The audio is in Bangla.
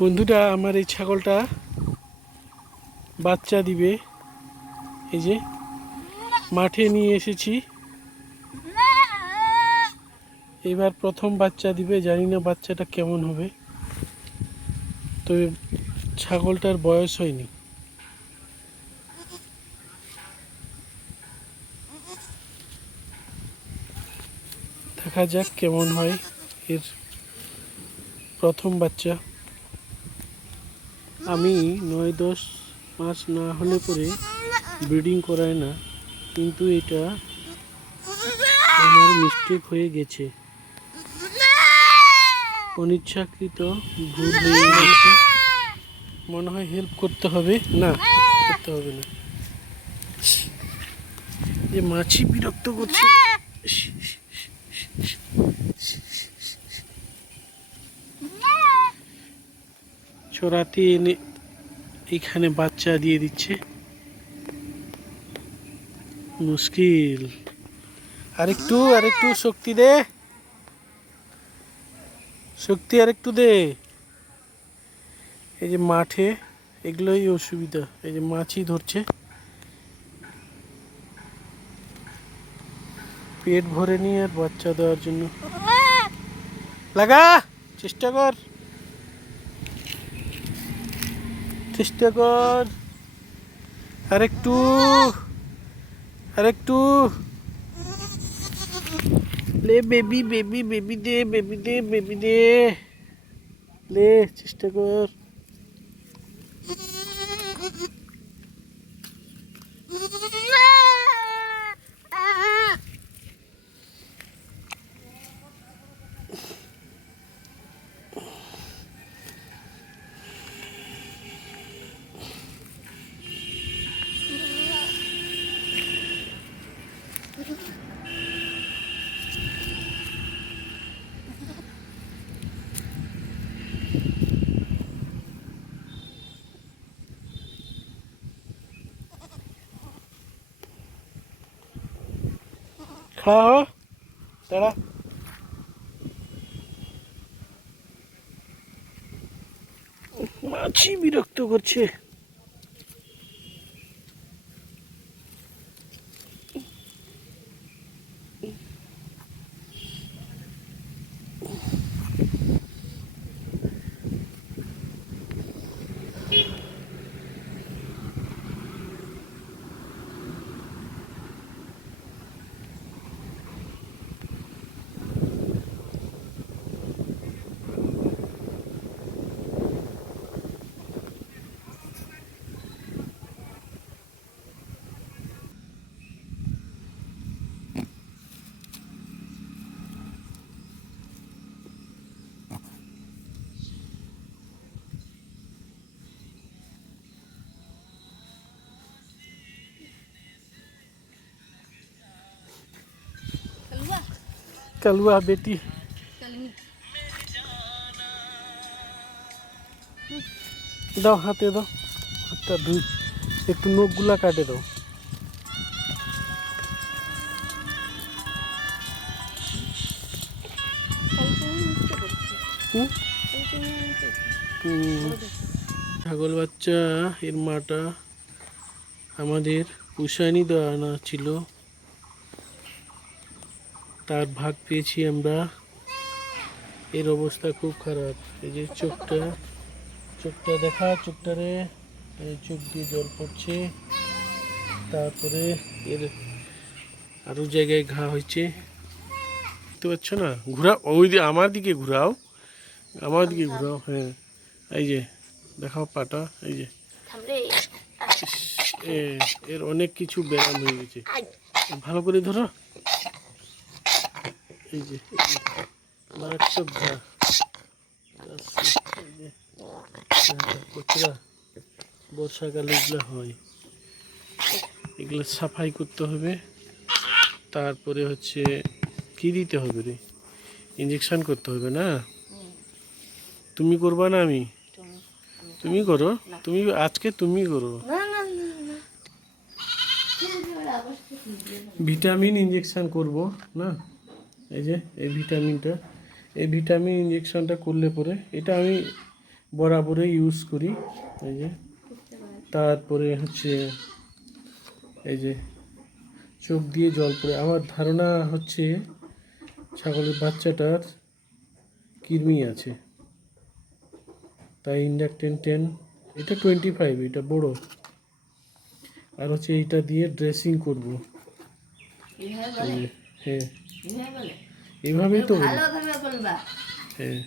বন্ধুরা, আমার এই ছাগলটা বাচ্চা দিবে। এই যে মাঠে নিয়ে এসেছি, এবার প্রথম বাচ্চা দিবে। জানি না বাচ্চাটা কেমন হবে, তবে ছাগলটার বয়স হয়নি। দেখা যাক কেমন হয় এর প্রথম বাচ্চা। আমি 9-10 মাস না হলে পরে ব্রিডিং করাই না, কিন্তু এটা আমার মিস্টেক হয়ে গেছে, অনিচ্ছাকৃত ভুল হয়ে গেছে। মনে হয় হেল্প করতে হবে। না, করতে হবে না। যে মাছি বিরক্ত করছে। চড়াতে এনে এখানে বাচ্চা দিয়ে দিচ্ছে, মুশকিল। আরেকটু আরেকটু শক্তি দে, শক্তি আরেকটু দে। এই যে মাঠে এগুলোই অসুবিধা, এই যে মাছি ধরছে। পেট ভরে নিয়ে আর বাচ্চা দেওয়ার জন্য লাগা, চেষ্টা কর, চেষ্টা কর। আরেকটু আরেকটু লে, বেবি বেবি বেবি দে, বেবি দে, বেবি দে, লে, চেষ্টা কর। खड़ा हो, दाঁড়া। মাছি বিরক্ত করছে। कलुआ बेटी দাও, হাতে দাও, হাতটা ধুই, একটু নখগুলা কাটে দাও। ছাগল বাচ্চা এর মাটা আমাদের পুষানি দেওয়া আনা ছিল, তার ভাগ পেয়েছি আমরা। এর অবস্থা খুব খারাপ। এই যে চোখটা, চোখটা দেখা, চোখটারে চোখ দিয়ে জল পড়ছে। তারপরে এর আরো জায়গায় ঘা হয়েছে, দেখতে পাচ্ছ না? ঘুরাও, ওই দিকে আমার দিকে ঘুরাও, আমার দিকে ঘুরাও। হ্যাঁ, এই যে দেখাও পাটা, এই যে এর অনেক কিছু ব্যায়াম হয়ে গেছে। ভালো করে ধরো, এই যে মারাত্মক ঘা। কচরা বর্ষাকালে এগুলো হয়, এগুলো সাফাই করতে হবে। তারপরে হচ্ছে কি দিতে হবে রে, ইঞ্জেকশন করতে হবে না? তুমি করবা না? আমি, তুমি করো, তুমি আজকে তুমি করো। ভিটামিন ইঞ্জেকশন করব না, এই যে এই ভিটামিনটা, এই ভিটামিন ইঞ্জেকশনটা করলে পরে, এটা আমি বরাবরই ইউজ করি। এই যে তারপরে হচ্ছে এই যে চোখ দিয়ে জল পড়ে। আমার ধারণা হচ্ছে ছাগলের বাচ্চাটার কৃমি আছে, তাই ইন্ডাকটেন 10, এটা 25, এটা বড়। আর হচ্ছে এইটা দিয়ে ড্রেসিং করব। এইভাবে বলে? হ্যাঁ, এইভাবে বলে? এইভাবেই তো বলি। ভালোভাবে বলবা। হ্যাঁ।